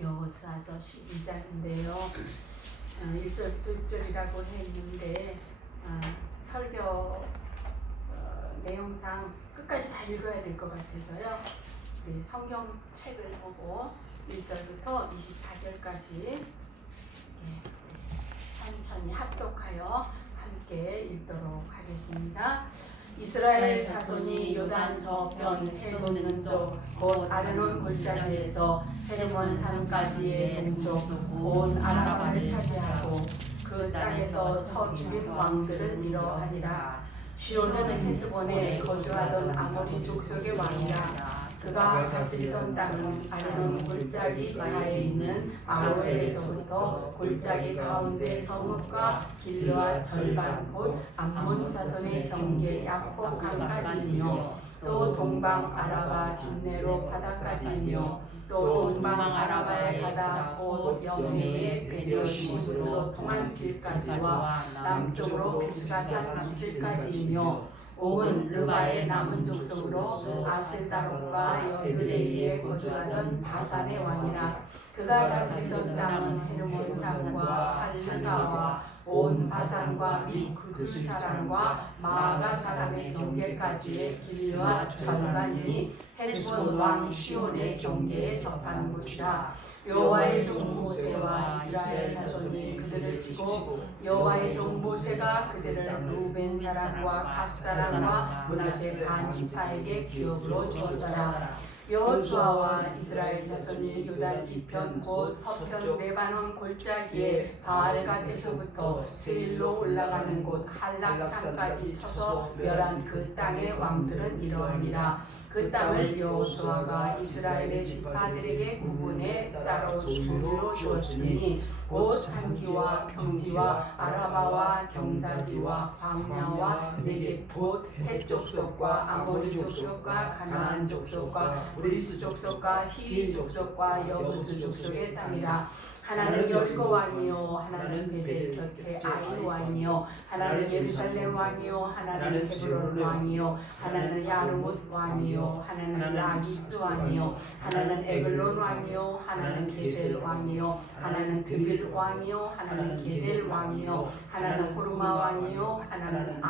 여호수아서 12장인데요. 1절부터 6절이라고 했는데 설교 내용상 끝까지 다 읽어야 될 것 같아서요. 우리 성경책을 보고 1절부터 24절까지 천천히 합독하여 함께 읽도록 하겠습니다. 이스라엘 자손이 요단 저편 해돋는 쪽 곧 아르논 골짜기에서 헤르몬 산까지의 동쪽 온 아라바를 차지하고 그 땅에서 첫 죽인 왕들은 이러하니라. 시온은 헤스본에 거주하던 아모리 족속의 왕이라. 그가 다스리던 땅은 아르논 골짜기 가에 있는 아로엘에서부터 골짜기 가운데 성읍과 길르앗 절반 곧 암몬 자손의 경계 야복 강까지이며 또 동방 아라바 빈네로 바다까지이며 또 동방 아라바의 바다 곧 영내의 베델시므로 통한 길까지와 남쪽으로 비스가산 길까지이며 옥은 르바의 남은 족속으로 아스타롯과 여드레이에 거주하던 바산의 왕이라. 그가 다스리던 땅은 헤르몬 산과 살르가와 온 바산과 및 구스 사람과 마아가 사람의 경계까지의 길르앗 절반이 헤스본 왕 시온의 경계에 접한 곳이라. 여호와의 종 모세와 이스라엘 자손이 그들을 치고 여호와의 종 모세가 그들을 루벤 사람과 갓 사람과 므낫세 반 지파에게 기업으로 주었더라. 여호수아와 이스라엘 자손이 요단 이편 곧 서편 레바논 골짜기에 바알갓에서부터 세일로 올라가는 곳 할락산까지 쳐서 멸한 그 땅의 왕들은 이러하니라. 그 땅을 여호수아가 이스라엘의 지파들에게 구분해 따로 주기로 주었으니 곧 산지와 평지와 아라바와 경사지와 광야와 네겝 곧 헷 족속과 아모리 족속과 가나안 족속과 브리스 족속과 히위 족속과 여부스 족속의 땅이라. 하나는 여리고 왕이요 하나는 베델 곁에 아이 왕이요 하나는 예루살렘 왕이요 하나는 헤브론 왕이요 하나는 야르뭇 왕이요 하나는 라기스 왕이요 하나는 에글론 왕이요 하나는 게셀 왕이요 하나는 드빌 왕이요 하나는 게델 왕이요 하나는 호르마 왕이요 하나는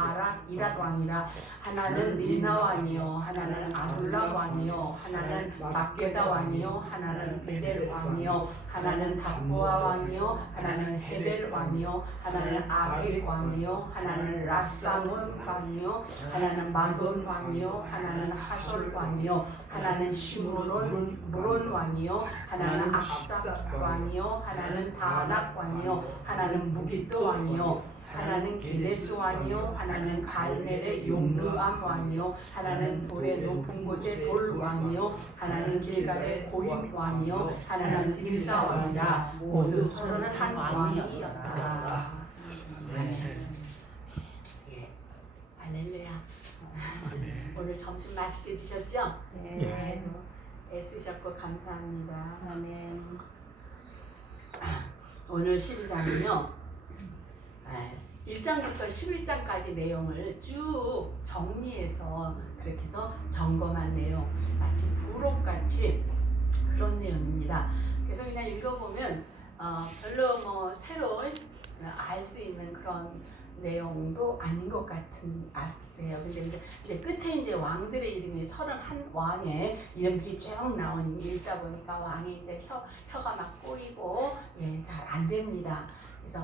이랏 왕이라. 하나는 릴나 왕이요 하나는 아둘라 왕이요 하나는 막게다 왕이요 하나는 베델 왕이요 하나는 부아 왕이요 하나는 헤벨 왕이요 하나는 아벡 왕이요 하나는 라사몬 왕이요 하나는 마돈 왕이요 하나는 하솔 왕이요 하나는 시므론 왕이요 하나는 악삽 왕이요 하나는 다낙 왕이요 하나는 무기또 왕이요 하나는 게데스 왕이요 하나는 갈멜의 용르암 왕이요 하나는 돌의 높은 곳의 돌 왕이요 하나는 길갈의 고임 왕이요 하나는 딜사 왕이라. 모두 31 왕이었다. 할렐루야. 오늘 점심 맛있게 드셨죠? 네. 애쓰셨고 감사합니다. 아멘. 오늘 12장은요 1장부터 11장까지 내용을 쭉 정리해서 그렇게 해서 점검한 내용, 마치 부록같이 그런 내용입니다. 그래서 그냥 읽어보면 별로 새로 알 수 있는 그런 내용도 아닌 것 같으세요. 근데 이제 끝에 이제 왕들의 이름이 31 왕의 이름들이 쭉 나오니 읽다 보니까 왕이 이제 혀가 막 꼬이고 잘 안 됩니다. 그래서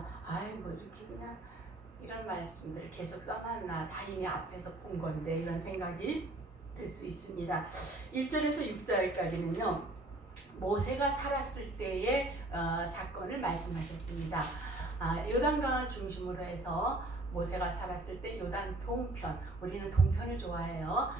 뭐 이렇게 그냥 이런 말씀들 계속 써놨나, 다 이미 앞에서 본 건데 이런 생각이 들 수 있습니다. 1절에서 6절까지는요 모세가 살았을 때의 사건을 말씀하셨습니다. 요단강을 중심으로 해서 모세가 살았을 때 요단 동편, 우리는 동편을 좋아해요.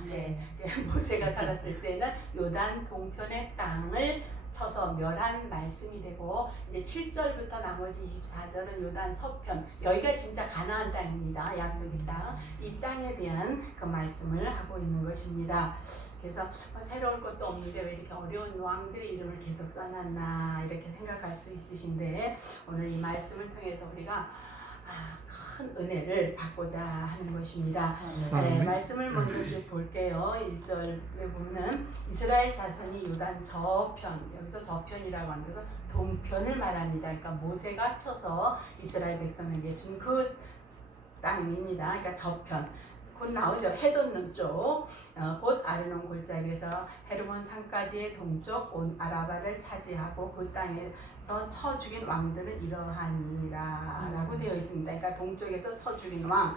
모세가 살았을 때는 요단 동편의 땅을 쳐서 멸한 말씀이 되고, 이제 7절부터 나머지 24절은 요단 서편, 여기가 진짜 가나안 땅입니다. 약속의 땅, 이 땅에 대한 그 말씀을 하고 있는 것입니다. 그래서 새로울 것도 없는데 왜 이렇게 어려운 왕들의 이름을 계속 써놨나 이렇게 생각할 수 있으신데, 오늘 이 말씀을 통해서 우리가 큰 은혜를 받고자 하는 것입니다. 아멘. 말씀을 먼저 이제 볼게요. 1절에 보면 이스라엘 자손이 요단 저편, 여기서 저편이라고 하는 것은 동편을 말합니다. 그러니까 모세가 쳐서 이스라엘 백성에게 준 그 땅입니다. 그러니까 저편. 곧 나오죠. 해돋는 쪽, 곧 아르논 골짜기에서 헤르몬 산까지의 동쪽 온 아라바를 차지하고 그 땅에서 쳐 죽인 왕들은 이러하니라 라고 되어 있습니다. 그러니까 동쪽에서 쳐 죽인 왕,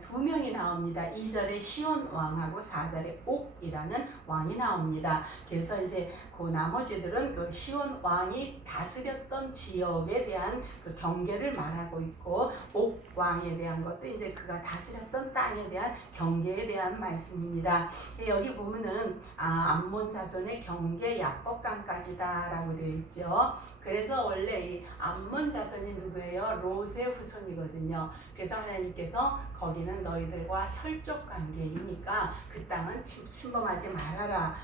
두 명이 나옵니다. 2절에 시온 왕하고 4절에 옥이라는 왕이 나옵니다. 그래서 이제 그 나머지들은 그 시온 왕이 다스렸던 지역에 대한 그 경계를 말하고 있고, 옥 왕에 대한 것도 이제 그가 다스렸던 땅에 대한 경계에 대한 말씀입니다. 여기 보면은 암몬 자손의 경계 야복강까지다라고 되어 있죠. 그래서 원래 이 암몬 자손이 누구예요? 롯의 후손이거든요. 그래서 하나님께서 거기는 너희들과 혈족 관계이니까 그 땅은 침범하지 말아라.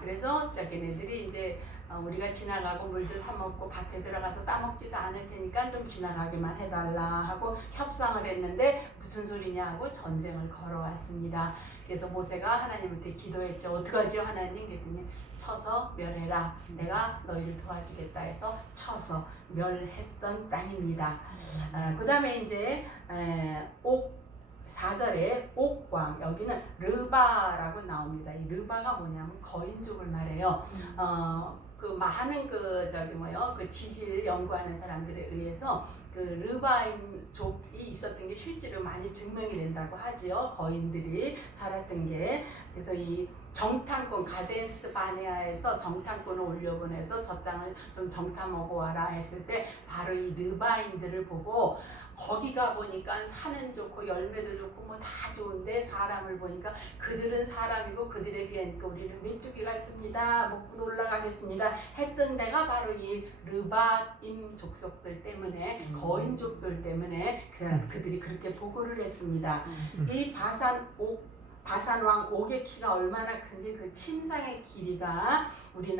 그래서 걔네들이 이제 우리가 지나가고 물도 사먹고 밭에 들어가서 따먹지도 않을 테니까 좀 지나가기만 해달라 하고 협상을 했는데 무슨 소리냐 하고 전쟁을 걸어왔습니다. 그래서 모세가 하나님한테 기도했죠. 어떡하지요 하나님? 그랬더니 쳐서 멸해라. 내가 너희를 도와주겠다 해서 쳐서 멸했던 땅입니다. 그 다음에 이제 4절에 옥왕, 여기는 르바라고 나옵니다. 이 르바가 뭐냐면 거인족을 말해요. 그 많은 그 지질 연구하는 사람들에 의해서 그 르바인족이 있었던 게 실제로 많이 증명이 된다고 하지요. 거인들이 살았던 게. 그래서 이 정탐꾼 가데스 바네아에서 정탐꾼을 올려보내서 저 땅을 좀 정탐하고 와라 했을 때 바로 이 르바인들을 보고 거기 가 보니까 산은 좋고 열매도 좋고 뭐 다 좋은데 사람을 보니까 그들은 사람이고 그들에 비하니까 우리는 메뚜기가 있습니다. 먹고 올라가겠습니다. 했던 데가 바로 이 르바임 족속들 때문에 거인족들 때문에 그들이 그렇게 보고를 했습니다. 이 바산 왕 옥의 키가 얼마나 큰지 그 침상의 길이가 우리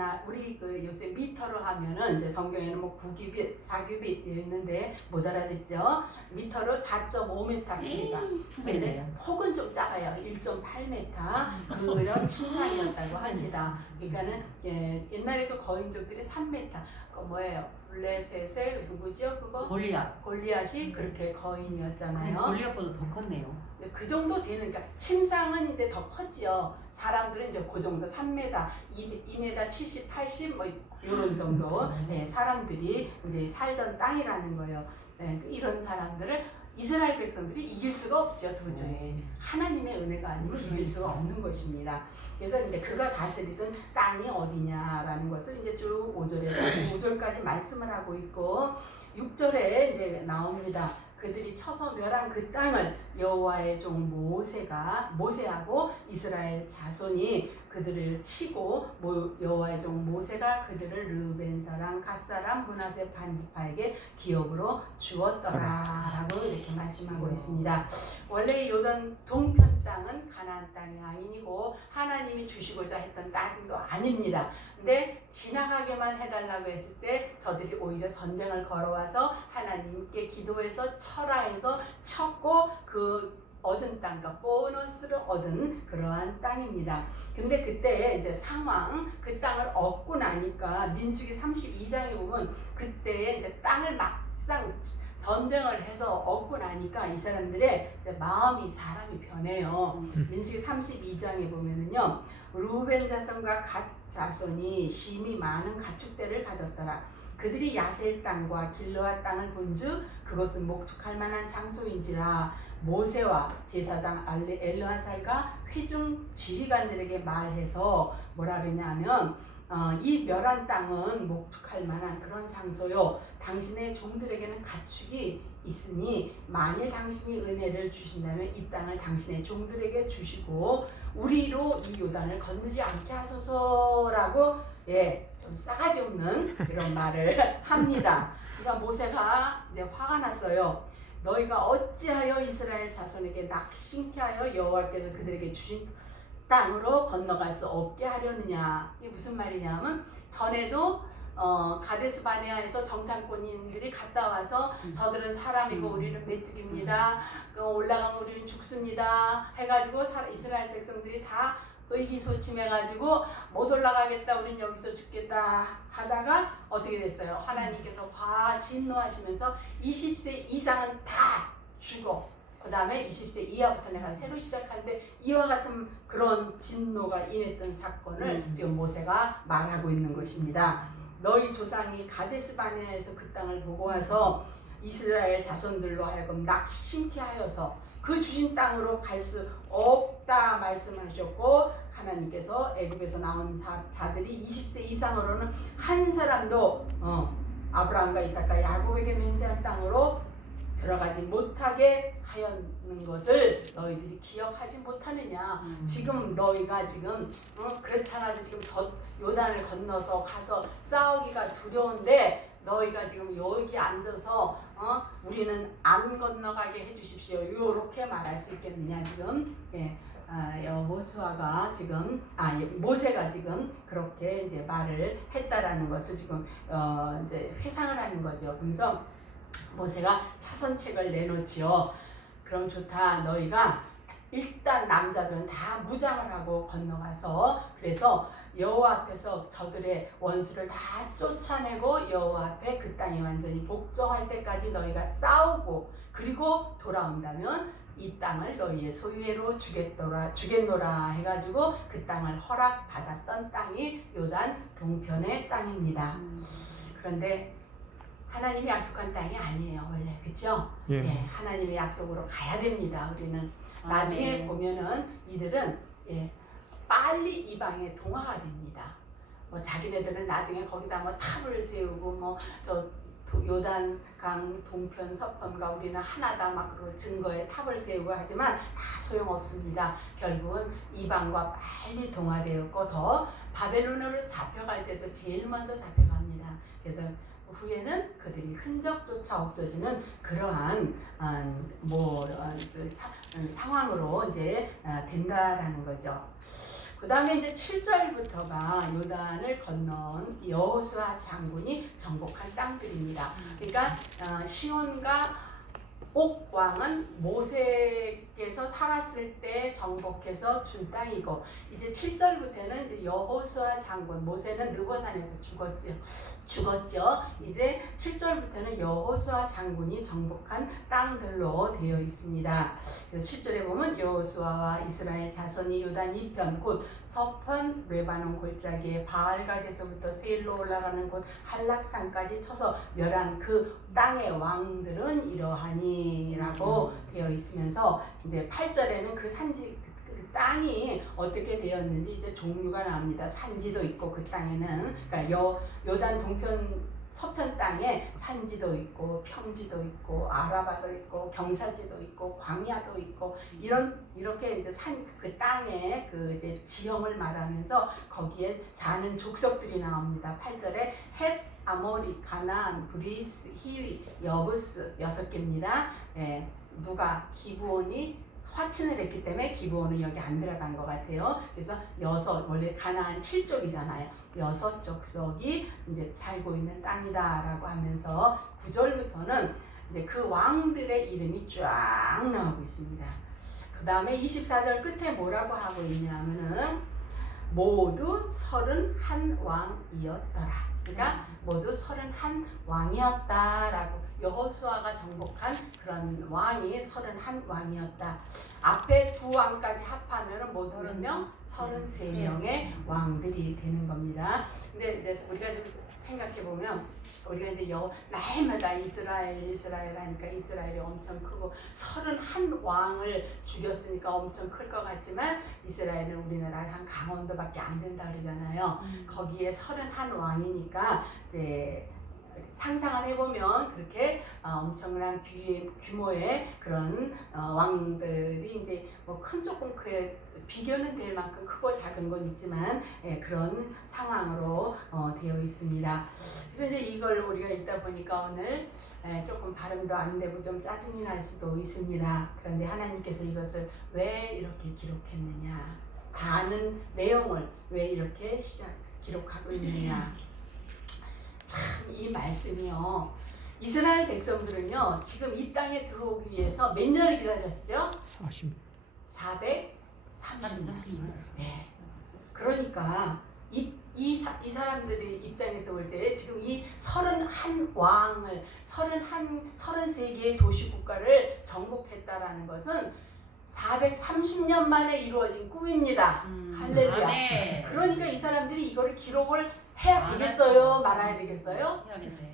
그 요새 미터로 하면은 이제 성경에는 뭐 9규빗, 4규빗 있는데 못 알아듣죠. 미터로 4.5m 길이가. 근데 폭은 좀 작아요. 1.8m 그런 침상이었다고 합니다. 그러니까는 옛날에 그 거인족들이 3m. 그 뭐예요? 블레셋의 누구죠? 그거? 골리앗이 그렇게 거인이었잖아요. 골리앗보다 더 컸네요. 그 정도 되는, 그러니까 침상은 이제 더 컸지요. 사람들은 이제 그 정도 3m, 2m 70, 80 뭐 이런 정도 사람들이 이제 살던 땅이라는 거예요. 이런 사람들을 이스라엘 백성들이 이길 수가 없죠. 도저히 하나님의 은혜가 아니면 이길 수가 없는 것입니다. 그래서 이제 그가 다스리던 땅이 어디냐라는 것을 이제 쭉 5절까지 말씀을 하고 있고 6절에 이제 나옵니다. 그들이 쳐서 멸한 그 땅을 여호와의 종 모세하고 이스라엘 자손이 그들을 치고 여호와의 종 모세가 그들을 르벤 사람, 갓 사람, 므낫세 반지파에게 기업으로 주었더라라고 이렇게 말씀하고 있습니다. 원래 요단 동편 땅은 가나안 땅이 아니고 하나님이 주시고자 했던 땅도 아닙니다. 근데 지나가게만 해달라고 했을 때 저들이 오히려 전쟁을 걸어와서 하나님께 기도해서 쳐라 해서 쳤고 그 얻은 땅과 보너스를 얻은 그러한 땅입니다. 근데 그때 이제 상황, 그 땅을 얻고 나니까 민수기 32장에 보면 그때 이제 땅을 막상 전쟁을 해서 얻고 나니까 이 사람들의 이제 사람이 변해요. 민수기 32장에 보면은요, 루벤 자손과 갓 자손이 심히 많은 가축대를 가졌더라. 그들이 야셀 땅과 길르앗 땅을 본즉 그것은 목축할 만한 장소인지라 모세와 제사장 엘르아살과 회중 지휘관들에게 말해서 뭐라 그러냐면 이 멸한 땅은 목축할 만한 그런 장소요. 당신의 종들에게는 가축이 있으니 만일 당신이 은혜를 주신다면 이 땅을 당신의 종들에게 주시고 우리로 이 요단을 건너지 않게 하소서라고 좀 싸가지 없는 그런 말을 합니다. 그러니까 모세가 이제 화가 났어요. 너희가 어찌하여 이스라엘 자손에게 낙심케 하여 여호와께서 그들에게 주신 땅으로 건너갈 수 없게 하려느냐. 이게 무슨 말이냐면 전에도 가데스 바네아에서 정탐꾼인들이 갔다 와서 저들은 사람이고 우리는 메뚜기입니다. 올라가면 우리는 죽습니다. 해가지고 이스라엘 백성들이 다 의기소침해가지고 못 올라가겠다, 우린 여기서 죽겠다 하다가 어떻게 됐어요? 하나님께서 진노하시면서 20세 이상은 다 죽어. 그 다음에 20세 이하부터 내가 새로 시작하는데 이와 같은 그런 진노가 임했던 사건을 지금 모세가 말하고 있는 것입니다. 너희 조상이 가데스 바네아에서 그 땅을 보고 와서 이스라엘 자손들로 하여금 낙심케 하여서 그 주신 땅으로 갈 수 없다 말씀하셨고, 하나님께서 애굽에서 나온 자들이 20세 이상으로는 한 사람도 아브라함과 이삭과 야곱에게 맹세한 땅으로 들어가지 못하게 하였는 것을 너희들이 기억하지 못하느냐. 지금 너희가 지금 그렇잖아도 지금 저 요단을 건너서 가서 싸우기가 두려운데 너희가 지금 여기 앉아서 우리는 안 건너가게 해주십시오, 이렇게 말할 수 있겠느냐. 지금 여호수아가 지금 모세가 지금 그렇게 이제 말을 했다라는 것을 지금 이제 회상을 하는 거죠. 그러면서 모세가 차선책을 내놓지요. 그럼 좋다, 너희가 일단 남자들은 다 무장을 하고 건너가서, 그래서 여호와 앞에서 저들의 원수를 다 쫓아내고 여호와 앞에 그 땅이 완전히 복종할 때까지 너희가 싸우고, 그리고 돌아온다면 이 땅을 너희의 소유로 주겠노라 해가지고 그 땅을 허락받았던 땅이 요단 동편의 땅입니다. 그런데 하나님이 약속한 땅이 아니에요, 원래. 그렇죠? 예. 하나님의 약속으로 가야 됩니다. 우리는 나중에 보면은 이들은 빨리 이방에 동화가 됩니다. 자기네들은 나중에 거기다 탑을 세우고 요단강 동편 서편과 우리는 하나다 막 증거에 탑을 세우고 하지만 다 소용없습니다. 결국은 이방과 빨리 동화되었고, 더 바벨론으로 잡혀갈 때도 제일 먼저 잡혀갑니다. 그래서 후에는 그들이 흔적조차 없어지는 그러한 상황으로 이제 된다라는 거죠. 그 다음에 이제 7절부터가 요단을 건넌 여호수아 장군이 정복한 땅들입니다. 그러니까 시온과 옥 왕은 모세께서 살았을 때 정복해서 준 땅이고, 이제 7절부터는 이제 여호수아 장군, 모세는 느보산에서 죽었죠. 이제 7절부터는 여호수아 장군이 정복한 땅들로 되어 있습니다. 그래서 7절에 보면 여호수아와 이스라엘 자손이 요단 이편 곧 서편 레바논 골짜기에 바알갓에서부터 세일로 올라가는 곳 한락산까지 쳐서 멸한 그 땅의 왕들은 이러하니라고 되어 있으면서, 이제 8절에는 그 땅이 어떻게 되었는지 이제 종류가 나옵니다. 산지도 있고 그 땅에는, 그러니까 요단 동편 서편 땅에 산지도 있고 평지도 있고 아라바도 있고 경사지도 있고 광야도 있고 이렇게 이제 그 땅의 그 이제 지형을 말하면서 거기에 사는 족속들이 나옵니다. 8절에 헷, 아모리, 가나안, 브리스, 히위, 여부스 6개입니다. 누가 기브온이 화친을 했기 때문에 기브온은 여기 안 들어간 것 같아요. 그래서 원래 가나안 7족이잖아요. 6족속이 이제 살고 있는 땅이다라고 하면서 9절부터는 이제 그 왕들의 이름이 쫙 나오고 있습니다. 그 다음에 24절 끝에 뭐라고 하고 있냐면은 모두 31왕이었더라. 그러니까 모두 31왕이었다라고, 여호수아가 정복한 그런 왕이 31왕이었다. 앞에 두 왕까지 합하면 모두 몇 명? 33명의 왕들이 되는 겁니다. 근데 이제 우리가 좀 생각해 보면, 우리가 이제 날마다 이스라엘 하니까 이스라엘이 엄청 크고 31왕을 죽였으니까 엄청 클 것 같지만, 이스라엘은 우리나라 한 강원도밖에 안 된다 그러잖아요. 거기에 31왕이니까 이제 상상을 해보면 그렇게 엄청난 규모의 그런 왕들이 이제 큰 조금 비교는 될 만큼 크고 작은 건 있지만 그런 상황으로 되어 있습니다. 그래서 이제 이걸 우리가 읽다 보니까 오늘 조금 발음도 안 되고 좀 짜증이 날 수도 있습니다. 그런데 하나님께서 이것을 왜 이렇게 기록했느냐, 다 아는 내용을 왜 이렇게 기록하고 있느냐. 말씀이요. 이스라엘 백성들은요, 지금 이 땅에 들어오기 위해서 몇 년을 기다렸죠? 430년. 네. 그러니까 이 사람들이 입장에서 볼 때 지금 이 31왕을 33개의 도시 국가를 정복했다라는 것은 430년 만에 이루어진 꿈입니다. 할렐루야. 아멘. 그러니까 이 사람들이 이거를 기록을 해야 되겠어요? 말아야 되겠어요?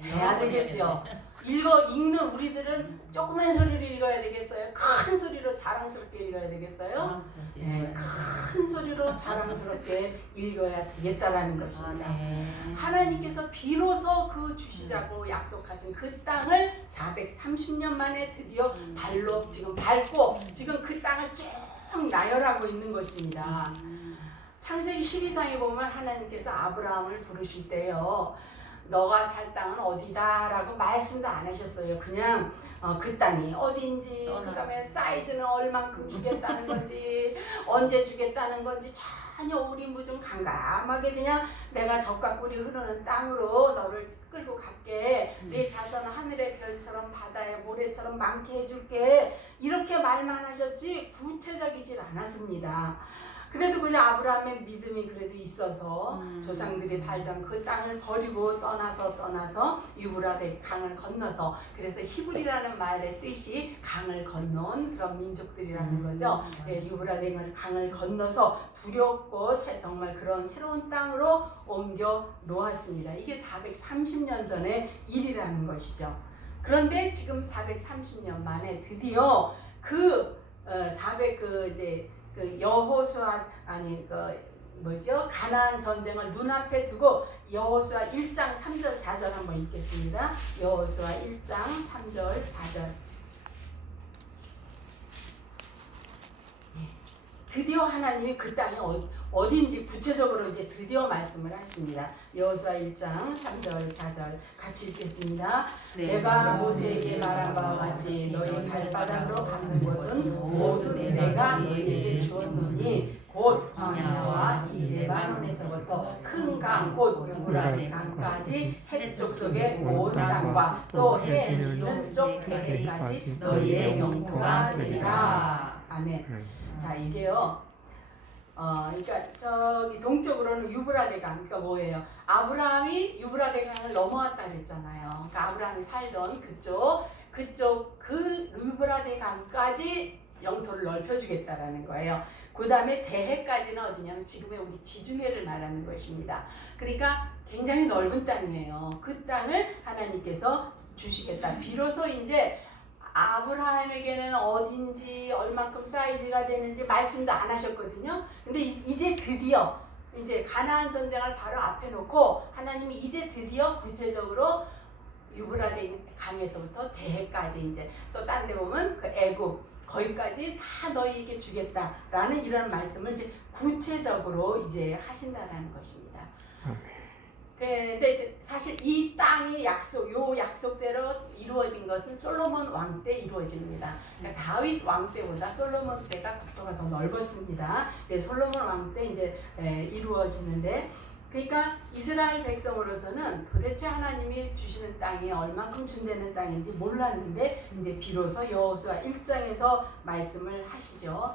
해야 되겠죠. 읽는 우리들은 조그만 소리로 읽어야 되겠어요? 큰 소리로 자랑스럽게 읽어야 되겠어요? 네, 큰 소리로 자랑스럽게 읽어야 되겠다라는 것입니다. 하나님께서 비로소 그 주시자고 약속하신 그 땅을 430년 만에 드디어 발로 지금 밟고 지금 그 땅을 쭉 나열하고 있는 것입니다. 창세기 12장에 보면 하나님께서 아브라함을 부르실 때요, 너가 살 땅은 어디다 라고 말씀도 안 하셨어요. 그냥 그 땅이 어딘지, 그 다음에 사이즈는 얼만큼 주겠다는 건지, 언제 주겠다는 건지 전혀 오리무중 감감하게 그냥 내가 젖과 꿀이 흐르는 땅으로 너를 끌고 갈게. 네 자손은 하늘의 별처럼 바다의 모래처럼 많게 해줄게. 이렇게 말만 하셨지 구체적이질 않았습니다. 그래도 그냥 아브라함의 믿음이 그래도 있어서 조상들이 살던 그 땅을 버리고 떠나서 유브라데 강을 건너서, 그래서 히브리라는 말의 뜻이 강을 건넌 그런 민족들이라는 거죠. 유브라데 강을 건너서 두렵고 정말 그런 새로운 땅으로 옮겨 놓았습니다. 이게 430년 전의 일이라는 것이죠. 그런데 지금 430년 만에 드디어 여호수아 가나안 전쟁을 눈앞에 두고 여호수아 1장 3절 4절 한번 읽겠습니다. 여호수아 1장 3절 4절. 드디어 하나님이 그 땅이 어딘지 구체적으로 이제 드디어 말씀을 하십니다. 여호수아 1장 3절 4절 같이 읽겠습니다. 내가 모세에게 말한 바와 같이 너희 발바닥으로 밟는 곳은 모두 내가 너희에게 주었노니 곧 광야와 이 레바논에서부터 큰 강 곧 유브라데 강까지 해쪽 속의 온 땅과 또 해 지는 쪽 해까지 너희의 영토가 되리라. 아멘. 자, 이게요. 그러니까 저기 동쪽으로는 유브라데 강, 그러니까 뭐예요? 아브라함이 유브라데 강을 넘어왔다 그랬잖아요. 그러니까 아브라함이 살던 그쪽 그 유브라데 강까지 영토를 넓혀주겠다라는 거예요. 그 다음에 대해까지는 어디냐면 지금의 우리 지중해를 말하는 것입니다. 그러니까 굉장히 넓은 땅이에요. 그 땅을 하나님께서 주시겠다. 비로소 이제 아브라함에게는 어딘지 얼만큼 사이즈가 되는지 말씀도 안 하셨거든요. 근데 이제 드디어 이제 가나안 전쟁을 바로 앞에 놓고 하나님이 이제 드디어 구체적으로 유브라데 강에서부터 대해까지 이제 또 다른 데 보면 그 애굽 거기까지 다 너희에게 주겠다라는 이런 말씀을 이제 구체적으로 이제 하신다라는 것입니다. 근데 사실 이 땅이 약속대로 이루어진 것은 솔로몬 왕 때 이루어집니다. 그러니까 다윗 왕 때보다 솔로몬 때가 국토가 더 넓었습니다. 솔로몬 왕 때 이제 이루어지는데, 그러니까 이스라엘 백성으로서는 도대체 하나님이 주시는 땅이 얼만큼 준다는 땅인지 몰랐는데 이제 비로소 여호수아 1장에서 말씀을 하시죠.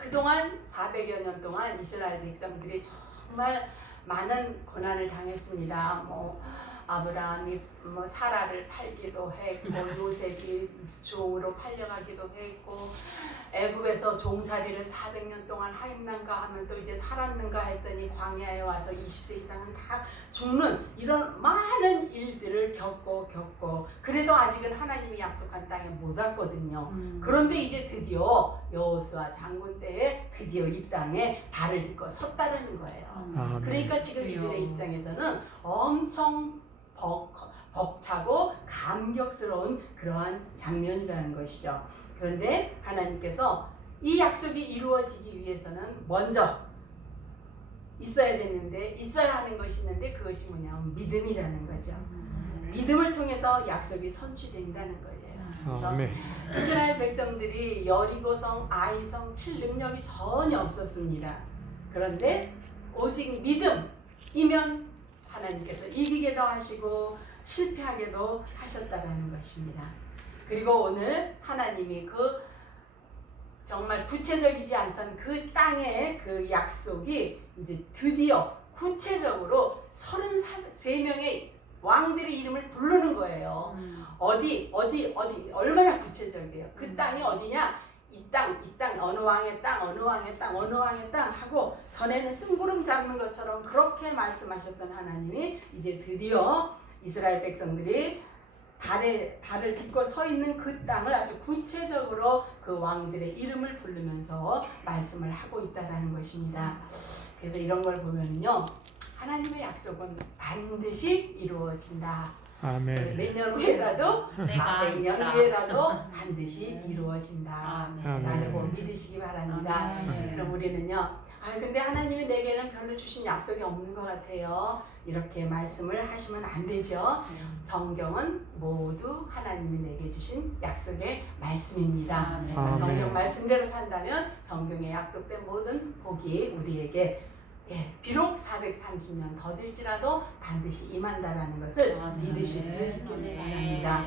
그동안 400여 년 동안 이스라엘 백성들이 정말 많은 고난을 당했습니다. 아브라함이 사라를 팔기도 했고, 요셉이 종으로 팔려가기도 했고, 애굽에서 종살이를 400년 동안 하였는가 하면 또 이제 살았는가 했더니 광야에 와서 20세 이상은 다 죽는 이런 많은 일들을 겪고 그래도 아직은 하나님이 약속한 땅에 못 왔거든요. 그런데 이제 드디어 여호수아 장군 때에 드디어 이 땅에 발을 딛고 섰다는 거예요. 그러니까 지금 이들의 입장에서는 엄청 벅차고 감격스러운 그러한 장면이라는 것이죠. 그런데 하나님께서 이 약속이 이루어지기 위해서는 먼저 있어야 하는 것이 있는데 그것이 뭐냐면 믿음이라는 거죠. 믿음을 통해서 약속이 선취된다는 거예요. 그래서 이스라엘 백성들이 여리고성, 아이성 칠 능력이 전혀 없었습니다. 그런데 오직 믿음이면 하나님께서 이기게 더 하시고 실패하게도 하셨다라는 것입니다. 그리고 오늘 하나님이 그 정말 구체적이지 않던 그 땅의 그 약속이 이제 드디어 구체적으로 33명의 왕들의 이름을 부르는 거예요. 어디 얼마나 구체적이에요. 그 땅이 어디냐? 이 땅 어느 왕의 땅 어느 왕의 땅 하고 전에는 뜬구름 잡는 것처럼 그렇게 말씀하셨던 하나님이 이제 드디어 이스라엘 백성들이 발을 딛고 서 있는 그 땅을 아주 구체적으로 그 왕들의 이름을 부르면서 말씀을 하고 있다라는 것입니다. 그래서 이런 걸 보면요, 하나님의 약속은 반드시 이루어진다. 아멘. 몇 년 후에라도 400년 후에라도 반드시 이루어진다. 라고 믿으시기 바랍니다. 그럼 우리는요, 근데 하나님이 내게는 별로 주신 약속이 없는 것 같아요. 이렇게 말씀을 하시면 안 되죠. 성경은 모두 하나님이 내게 주신 약속의 말씀입니다. 성경 말씀대로 산다면 성경에 약속된 모든 복이 우리에게 비록 430년 더딜지라도 반드시 임한다라는 것을 믿으실 수 있기를 바랍니다.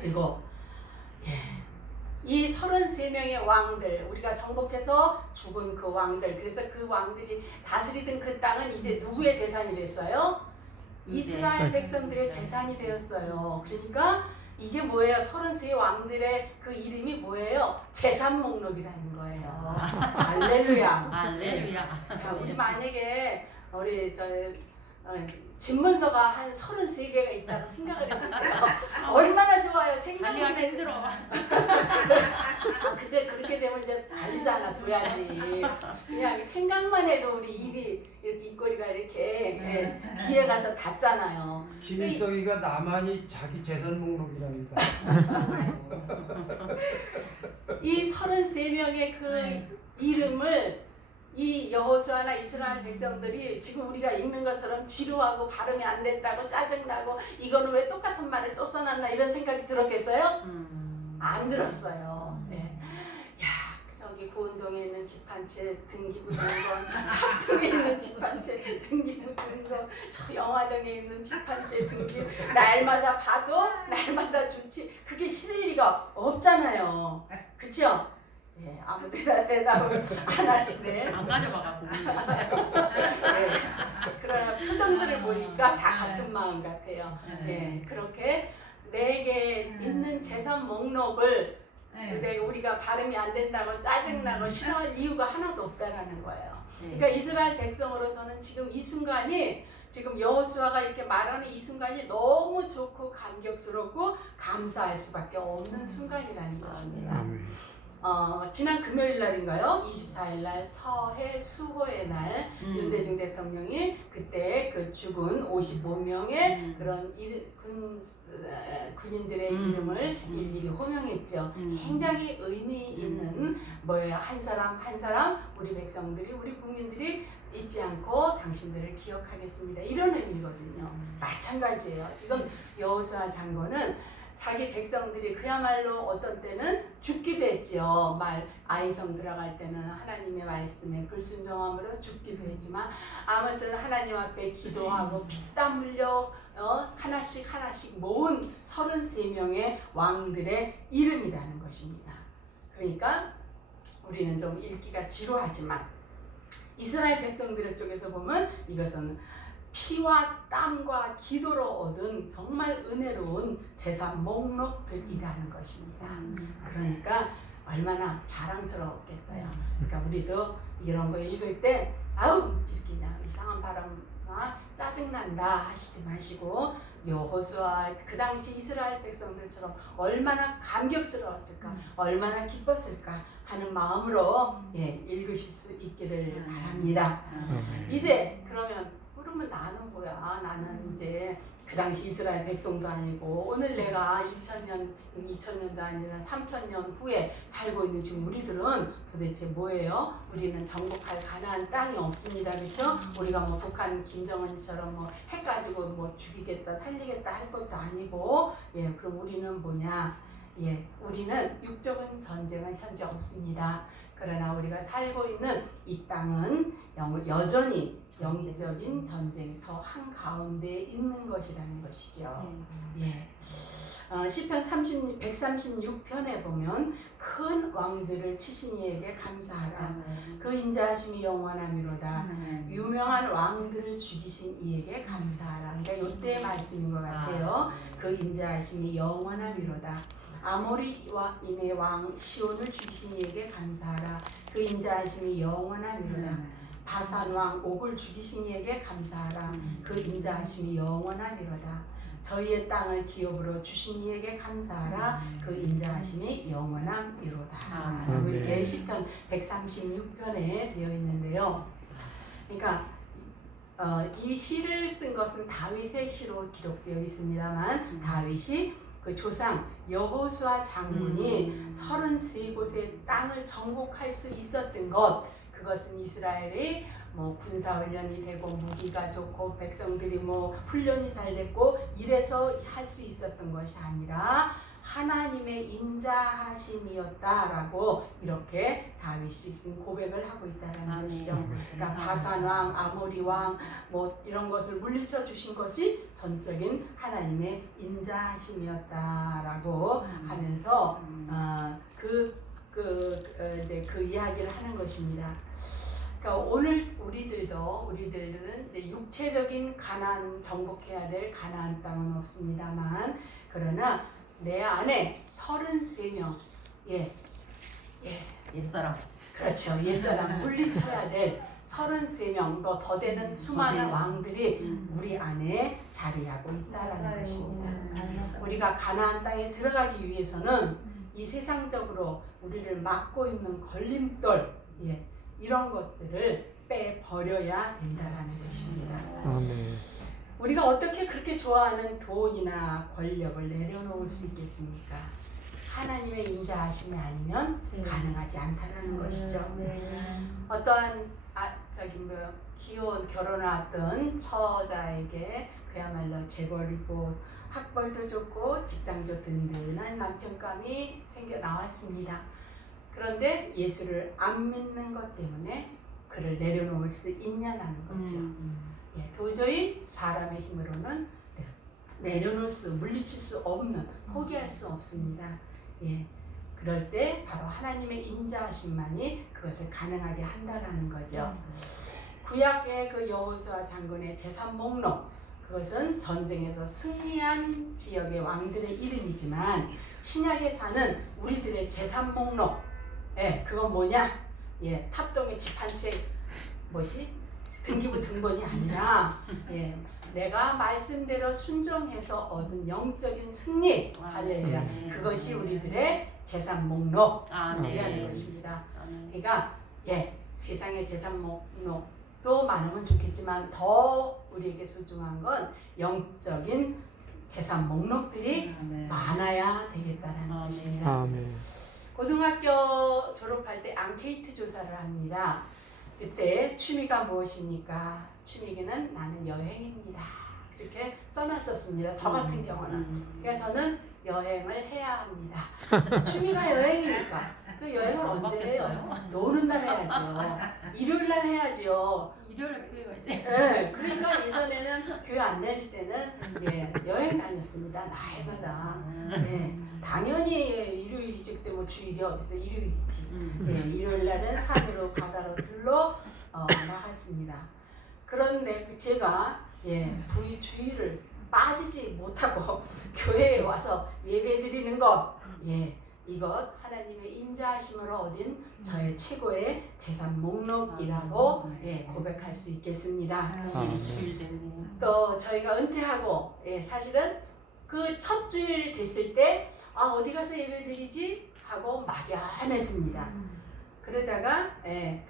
그리고 이 33명의 왕들, 우리가 정복해서 죽은 그 왕들, 그래서 그 왕들이 다스리던 그 땅은 이제 누구의 재산이 됐어요? 이스라엘 백성들의 재산이 되었어요. 그러니까 이게 뭐예요? 33 왕들의 그 이름이 뭐예요? 재산 목록이라는 거예요. 할렐루야. 할렐루야. 자, 우리 만약에 우리 집문서가 한 33개가 있다고 생각을 해보세요. 얼마나 좋아요. 관리하기 힘들어. 그때 그렇게 되면 이제 관리자나 줘야지. 그냥 생각만 해도 우리 입이 이렇게 입꼬리가 이렇게 귀에 가서 닿잖아요. 김일성이가 나만이 자기 재산 목록이랍니다. 이 33명의 그 이름을 이 여호수아나 이스라엘 백성들이 지금 우리가 읽는 것처럼 지루하고 발음이 안 됐다고 짜증나고 이거는 왜 똑같은 말을 또 써놨나 이런 생각이 들었겠어요? 안 들었어요. 야, 저기 구운동에 있는 집 한 채 등기 묻은 건, 탑동에 있는 집 한 채 등기 묻은 건, 저 영화동에 있는 집 한 채 등기 날마다 봐도 날마다 좋지. 그게 싫을 리가 없잖아요. 그렇죠? 아무 데나 대답을 안 하시네. 안 가져봐갖고. 그러나 표정들을 보니까 다 같은 마음 같아요. 그렇게 내게 있는 재산 목록을 우리가 발음이 안 된다고 짜증나고 싫어할 이유가 하나도 없다라는 거예요. 그러니까 이스라엘 백성으로서는 지금 이 순간이 지금 여호수아가 이렇게 말하는 이 순간이 너무 좋고 감격스럽고 감사할 수밖에 없는 순간이라는 것입니다. 지난 금요일 날인가요? 24일 날 서해 수호의 날 윤대중 대통령이 그때 그 죽은 55명의 그런 군인들의 이름을 일일이 호명했죠. 굉장히 의미 있는 뭐예요? 한 사람 한 사람 우리 백성들이 우리 국민들이 잊지 않고 당신들을 기억하겠습니다. 이런 의미거든요. 마찬가지예요. 지금 여호수아 장군은 자기 백성들이 그야말로 어떤 때는 죽기도 했지요. 아이성 들어갈 때는 하나님의 말씀에 불순종함으로 죽기도 했지만 아무튼 하나님 앞에 기도하고 피땀 흘려 하나씩 모은 33명의 왕들의 이름이라는 것입니다. 그러니까 우리는 좀 읽기가 지루하지만 이스라엘 백성들의 쪽에서 보면 이것은 피와 땀과 기도로 얻은 정말 은혜로운 재산 목록들이라는 것입니다. 그러니까 얼마나 자랑스러웠겠어요. 그러니까 우리도 이런 거 읽을 때 아우 이렇게 그냥 이상한 발음 짜증난다 하시지 마시고 여호수아 그 당시 이스라엘 백성들처럼 얼마나 감격스러웠을까 얼마나 기뻤을까 하는 마음으로 읽으실 수 있기를 바랍니다. 이제 그러면 나는 뭐야? 나는 이제 그 당시 이스라엘 백성도 아니고 오늘 내가 2000년도 아니라 3000년 후에 살고 있는 지금 우리들은 도대체 뭐예요? 우리는 정복할 가나안 땅이 없습니다. 그렇죠? 우리가 뭐 북한 김정은처럼 뭐 해가지고 뭐 죽이겠다 살리겠다 할 것도 아니고 그럼 우리는 뭐냐? 우리는 육적인 전쟁은 현재 없습니다. 그러나 우리가 살고 있는 이 땅은 여전히 영적인 전쟁터 한가운데 있는 것이라는 것이죠. 예. 시편 136편에 보면 큰 왕들을 치신 이에게 감사하라. 그 인자하심이 영원함이로다. 유명한 왕들을 죽이신 이에게 감사하라. 그러니까 이때의 말씀인 것 같아요. 그 인자하심이 영원함이로다. 아모리인의 왕 시온을 죽이신 이에게 감사하라. 그 인자하심이 영원함이로다. 바산 왕 옥을 죽이신 이에게 감사하라. 그 인자하심이 영원함이로다. 저희의 땅을 기업으로 주신 이에게 감사하라. 그 인자하심이 영원함이로다. 이렇게 시편 136편에 되어 있는데요. 그러니까 이 시를 쓴 것은 다윗의 시로 기록되어 있습니다만 다윗이 그 조상 여호수아 장군이 33곳의 땅을 정복할 수 있었던 것, 그것은 이스라엘이 뭐 군사훈련이 되고 무기가 좋고 백성들이 뭐 훈련이 잘 됐고 이래서 할 수 있었던 것이 아니라 하나님의 인자하심이었다라고 이렇게 다윗이 지금 고백을 하고 있다는 것이죠. 그러니까 바산 왕, 아모리 왕 뭐 이런 것을 물리쳐 주신 것이 전적인 하나님의 인자하심이었다라고 하면서 이제 그 이야기를 하는 것입니다. 그러니까 오늘 우리들은 이제 육체적인 가나안 정복해야 될 가나안 땅은 없습니다만 그러나 내 안에 33명 옛사람. 그렇죠. 옛사람 물리쳐야 될 33명 더 되는 수많은 왕들이 우리 안에 자리하고 있다라는 것입니다. 우리가 가나안 땅에 들어가기 위해서는 이 세상적으로 우리를 막고 있는 걸림돌 이런 것들을 빼버려야 된다는 것입니다. 아멘. 우리가 어떻게 그렇게 좋아하는 돈이나 권력을 내려놓을 수 있겠습니까? 하나님의 인자하심이 아니면 가능하지 않다는 것이죠. 어떠한 귀여운 결혼을 앞둔 처자에게 그야말로 재벌이고 학벌도 좋고 직장도 든든한 남편감이 생겨 나왔습니다. 그런데 예수를 안 믿는 것 때문에 그를 내려놓을 수 있냐는 거죠. 도저히 사람의 힘으로는 물리칠 수 없는, 포기할 수 없습니다. 그럴 때 바로 하나님의 인자하심만이 그것을 가능하게 한다라는 거죠. 구약의 그 여호수아 장군의 재산 목록, 그것은 전쟁에서 승리한 지역의 왕들의 이름이지만 신약에 사는 우리들의 재산 목록, 그건 뭐냐? 탑동의 집 한 채 등기부 등본이 아니라 내가 말씀대로 순종해서 얻은 영적인 승리, 할렐루야. 그것이 우리들의 재산 목록이라는 것입니다. 그러니까 세상의 재산 목록도 많으면 좋겠지만 더 우리에게 소중한 건 영적인 재산 목록들이 많아야 되겠다는 것입니다. 아멘. 고등학교 졸업할 때 앙케이트 조사를 합니다. 그때 취미가 무엇입니까? 취미는 나는 여행입니다. 그렇게 써놨었습니다. 저 같은 경우는. 그러니까 저는 여행을 해야 합니다. 취미가 여행이니까. 그 여행을 언제 해요? 노는 날 해야죠. 일요일 날 해야죠. 일요일에 교회 가야지. 그러니까 예전에는 교회 안 다닐 때는 여행 다녔습니다. 날마다. 당연히 일요일이지. 그때 뭐 주일이 어딨어? 일요일이지. 일요일 날은 산으로 바다로 들러 나갔습니다. 그런데 제가 주일을 빠지지 못하고 교회에 와서 예배드리는 것, 이것 하나님의 인자하심으로 얻은 저의 최고의 재산 목록이라고 고백할 수 있겠습니다. 또 저희가 은퇴하고 사실은 그 첫 주일 됐을 때 어디 가서 예배드리지 하고 막연했습니다. 그러다가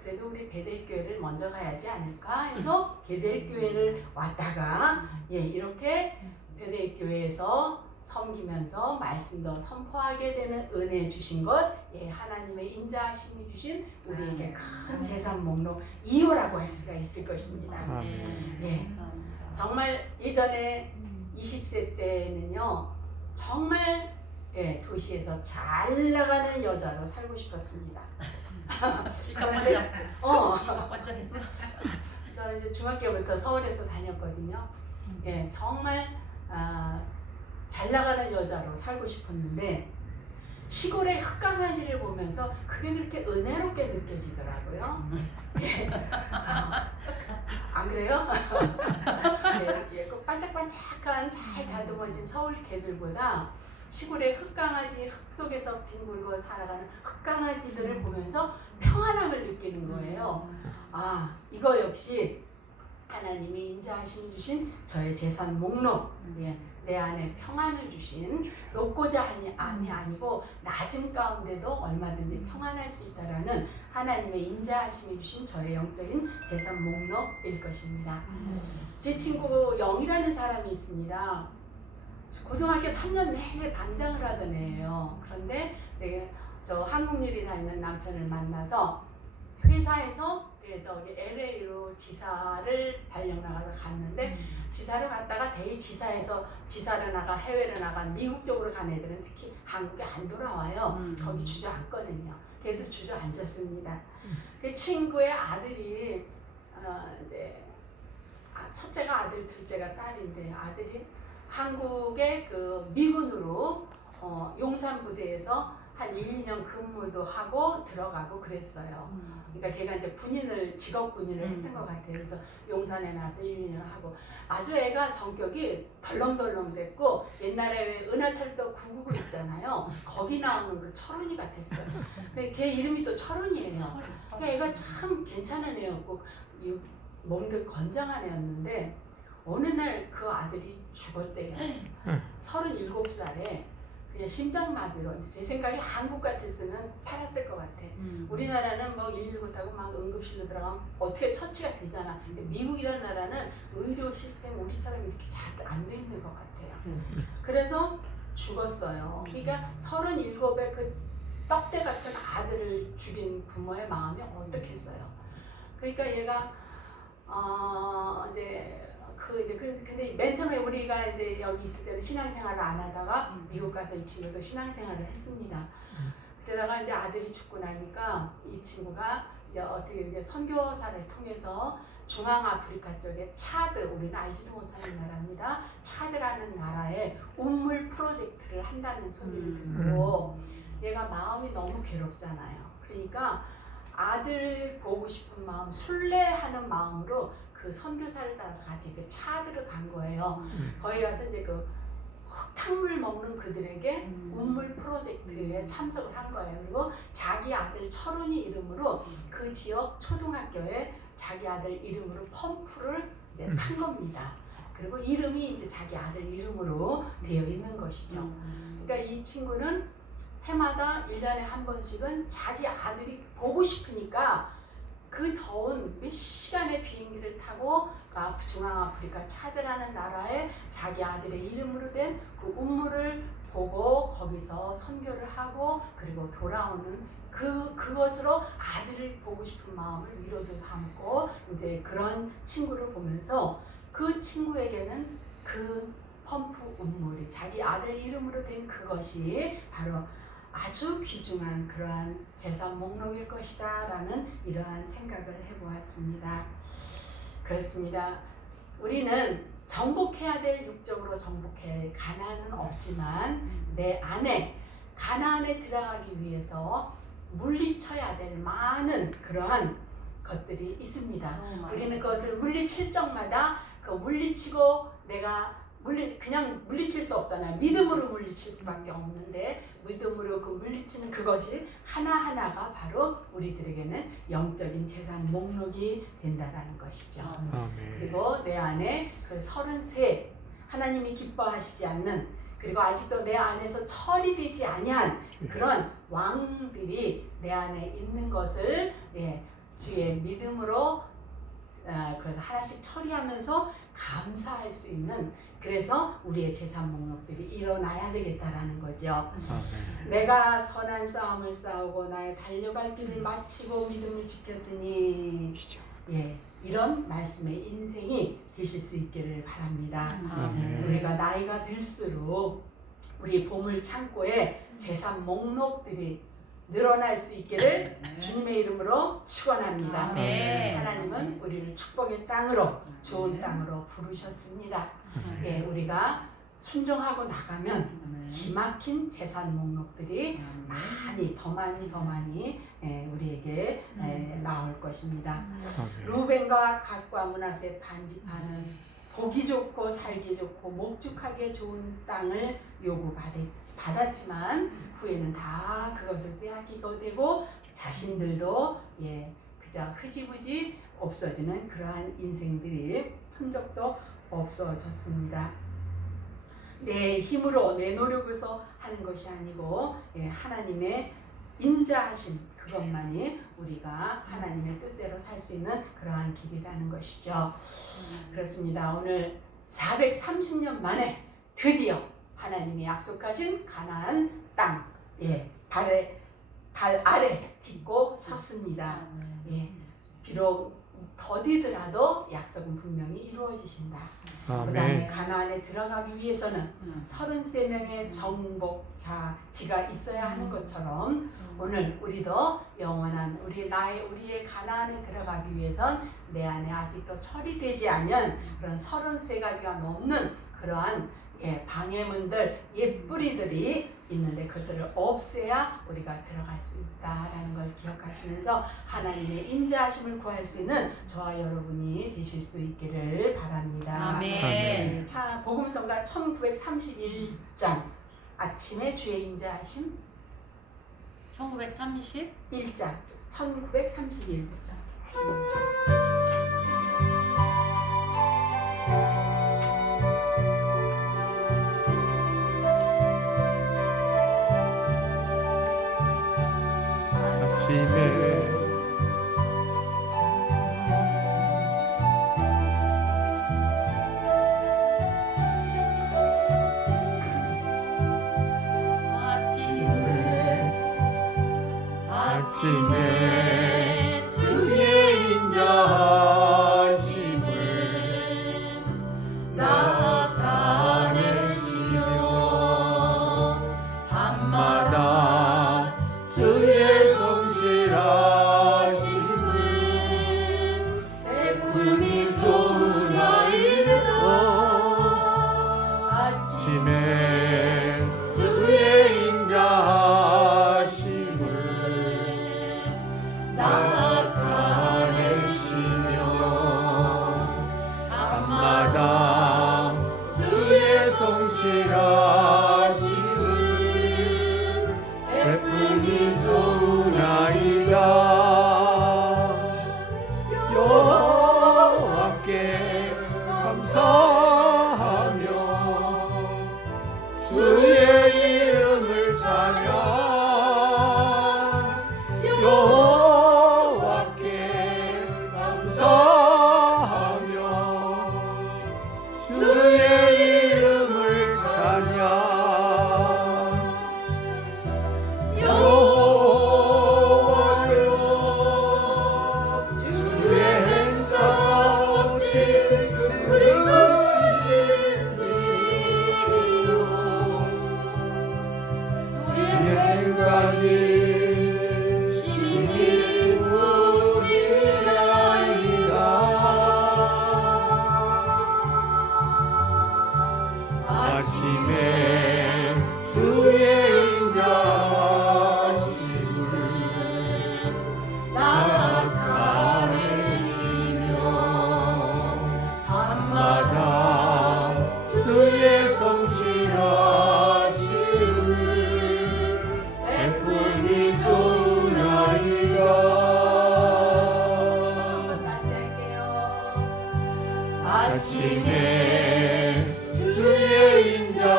그래도 우리 베델교회를 먼저 가야지 않을까 해서 베델교회를 왔다가 이렇게 베델교회에서 섬기면서 말씀도 선포하게 되는 은혜 주신 것, 하나님의 인자하심이 주신 우리에게 큰 재산 목록 2호라고 할 수가 있을 것입니다. 정말 예전에 20세 때는요, 정말 예, 도시에서 잘 나가는 여자로 살고 싶었습니다. 이거 먼저 어, 먼저 했어. 저는 이제 중학교부터 서울에서 다녔거든요. 예, 정말 잘 나가는 여자로 살고 싶었는데 시골의 흙강아지를 보면서 그게 그렇게 은혜롭게 느껴지더라고요. 예. 안 그래요? 예, 그 반짝반짝한 잘 다듬어진 서울 개들보다 시골의 흙강아지 흙 속에서 뒹굴고 살아가는 흙강아지들을 보면서 평안함을 느끼는 거예요. 아, 이거 역시 하나님이 인자하심 주신 저의 재산 목록, 예, 내 안에 평안을 주신 높고자 하니 암이 아니고 낮음 가운데도 얼마든지 평안할 수 있다라는 하나님의 인자하심이 주신 저의 영적인 재산 목록일 것입니다. 제 친구 영이라는 사람이 있습니다. 고등학교 3년 내내 반장을 하던 애예요. 그런데 저 한국유리 다니는 남편을 만나서 회사에서 저기 LA로 지사를 발령 나가서 갔는데 지사를 갔다가 대지사에서 지사를 나가 해외를 나가 미국 쪽으로 간 애들은 특히 한국에 안 돌아와요. 거기 주저앉거든요. 걔도 주저앉았습니다. 그 친구의 아들이 이제 첫째가 아들, 둘째가 딸인데 아들이 한국의 그 미군으로 용산 부대에서 한 1, 2년 근무도 하고 들어가고 그랬어요. 그러니까 걔가 이제 직업 군인을 했던 것 같아요. 그래서 용산에 나와서 1, 2년 하고 아주 애가 성격이 덜렁덜렁 됐고 옛날에 왜 은하철도 999 있잖아요. 거기 나오는 그 철훈이 같았어요. 걔 이름이 또 철훈이에요. 그러니까 애가 참 괜찮은 애였고 몸도 건장한 애였는데 어느 날 그 아들이 죽었대요. 37살에 그냥 심장마비로. 제 생각에 한국 같았으면 살았을 것 같아. 우리나라는 뭐 119 타고 막 응급실로 들어가면 어떻게 처치가 되잖아. 근데 미국이라는 나라는 의료 시스템 우리처럼 이렇게 잘 안 돼 있는 것 같아요. 그래서 죽었어요. 그러니까 37의 그 떡대 같은 아들을 죽인 부모의 마음이 어떻겠어요. 그러니까 얘가 근데 맨 처음에 우리가 이제 여기 있을 때는 신앙생활을 안 하다가 미국 가서 이 친구도 신앙생활을 했습니다. 그러다가 이제 아들이 죽고 나니까 이 친구가 어떻게 이제 선교사를 통해서 중앙아프리카 쪽에 차드, 우리는 알지도 못하는 나라입니다. 차드라는 나라에 운물 프로젝트를 한다는 소리를 듣고 얘가 마음이 너무 괴롭잖아요. 그러니까 아들 보고 싶은 마음, 순례하는 마음으로 그 선교사를 따라서 같이 그 차드를 간 거예요. 거기 가서 이제 그 흙탕물 먹는 그들에게 운물 프로젝트에 참석을 한 거예요. 그리고 자기 아들 철훈이 이름으로 그 지역 초등학교에 자기 아들 이름으로 펌프를 이제 탄 겁니다. 그리고 이름이 이제 자기 아들 이름으로 되어 있는 것이죠. 그러니까 이 친구는 해마다 1년에 한 번씩은 자기 아들이 보고 싶으니까 그 더운 몇 시간의 비행기를 타고 중앙아프리카 차드라는 나라에 자기 아들의 이름으로 된 그 운물을 보고 거기서 선교를 하고 그리고 돌아오는 그것으로 아들을 보고 싶은 마음을 위로도 삼고 이제 그런 친구를 보면서 그 친구에게는 그 펌프 운물이 자기 아들 이름으로 된 그것이 바로 아주 귀중한 그러한 재산 목록일 것이다 라는 이러한 생각을 해보았습니다. 그렇습니다. 우리는 정복해야 될 육적으로 정복해 가난은 없지만 내 안에 가난에 들어가기 위해서 물리쳐야 될 많은 그러한 것들이 있습니다. 우리는 그것을 물리칠 적마다 그 물리치고 내가 그냥 물리칠 수 없잖아요. 믿음으로 물리칠 수밖에 없는데 믿음으로 그 물리치는 그것이 하나하나가 바로 우리들에게는 영적인 재산 목록이 된다라는 것이죠. 그리고 내 안에 그 33 하나님이 기뻐하시지 않는 그리고 아직도 내 안에서 처리되지 아니한 그런 왕들이 내 안에 있는 것을 주의 믿음으로 그래서 하나씩 처리하면서 감사할 수 있는 그래서 우리의 재산 목록들이 일어나야 되겠다라는 거죠. 내가 선한 싸움을 싸우고 나의 달려갈 길을 마치고 믿음을 지켰으니 이런 말씀의 인생이 되실 수 있기를 바랍니다. 우리가 나이가 들수록 우리 보물 창고에 재산 목록들이 늘어날 수 있기를 주님의 이름으로 축원합니다. 아멘. 하나님은 우리를 축복의 땅으로 좋은 땅으로 부르셨습니다. 예, 우리가 순종하고 나가면 기막힌 재산 목록들이 더 많이 우리에게 나올 것입니다. 루벤과 갓과 므낫세 반지파는 보기 좋고 살기 좋고 목축하기 좋은 땅을 요구받았지만 후에는 다 그것을 빼앗기게 되고 자신들도 그저 흐지부지 없어지는 그러한 인생들이 흔적도 없어졌습니다. 내 힘으로 내 노력에서 하는 것이 아니고 하나님의 인자하심 그것만이 우리가 하나님의 뜻대로 살 수 있는 그러한 길이라는 것이죠. 그렇습니다. 오늘 430년 만에 드디어 하나님이 약속하신 가나안 땅 발 아래 딛고 섰습니다. 비록 더디더라도 약속은 분명히 이루어지신다. 그 다음에 가나안에 들어가기 위해서는 33명의 정복자지가 있어야 하는 것처럼 오늘 우리도 영원한 우리의 가나안에 들어가기 위해선 내 안에 아직도 처리되지 않은 그런 33가지가 넘는 그러한 방해문들, 뿌리들이 있는데 그것들을 없애야 우리가 들어갈 수 있다라는 걸 기억하시면서 하나님의 인자하심을 구할 수 있는 저와 여러분이 되실 수 있기를 바랍니다. 아멘. 자, 복음성가 1931장 아침에 주의 인자하심 1930 1장 1931장 아침에 주의 인자하심을 나타내시며 밤마다 주의 성실하심을 베품이 좋으나이다. 아침에 주의 인자하심을 나타내시며 밤마다 주의 성실하심을 베품이 좋으나이다. 여호와께 감사하며 주의 이름을 찬양 여호와께 감사하며 주의 이름을 찬양 여호와여 주의 행사가 어찌 그리 크신지요 주의 생각이 아침에 주의 인자하심을 나타내시며 밤마다 주의 성실하심을 베품이 좋으나이다. 다시 할게요. 아침에 주의 인자하심을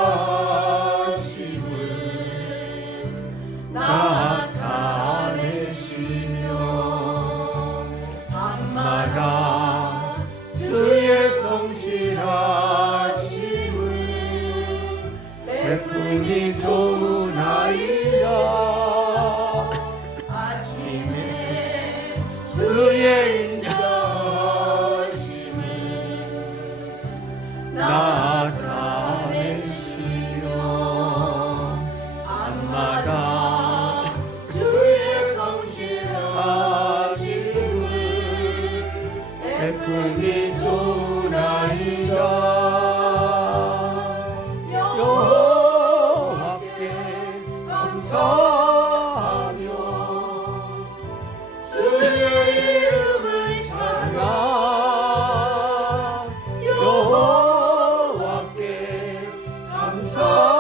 나타내시며 밤마다 주의 성실하심을 베품이 좋으나이다. 아침에 주의 인자하심을 나타내시며 주옵소서